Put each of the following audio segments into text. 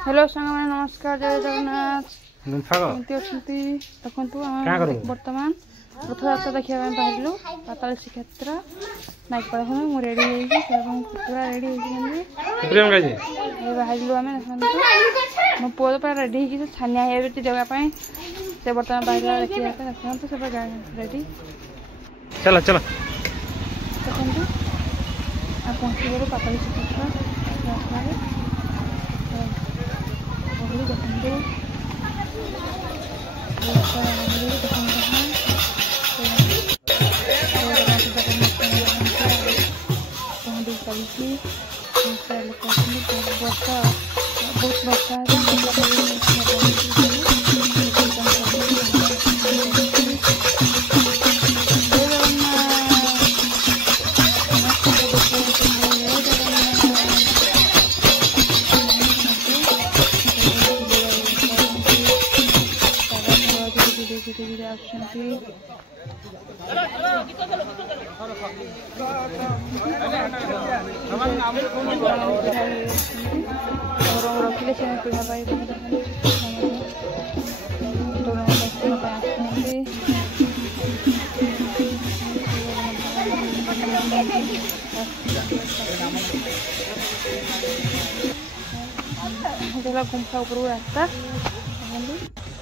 hello सांग मैंने नमस्कार जय जगन्नाथ केमती अच्छी देखु बर्तमान रथयात्रा देखा बाहर पाताल श्रीक्षेत्र नायकपाड़ा मुझे रेडी पूरा रेडी बाहर आम देखो मो पुआ पूरा रेडी छानिया है जगह से बर्तमान बाहर देखा देखते सब रेडी चलो चलो देखो आप पहुँची गलु पाताल श्रीक्षेत्र देखते बहुत वर्षा रखिले से पिढ़ा पाई गुंफा ऊपर रास्ता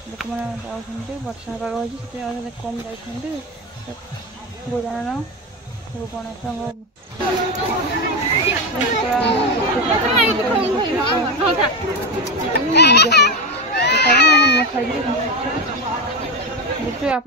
लोक मैंने वर्षा पाग हो कम जाती गोजानन गणेश खाई आप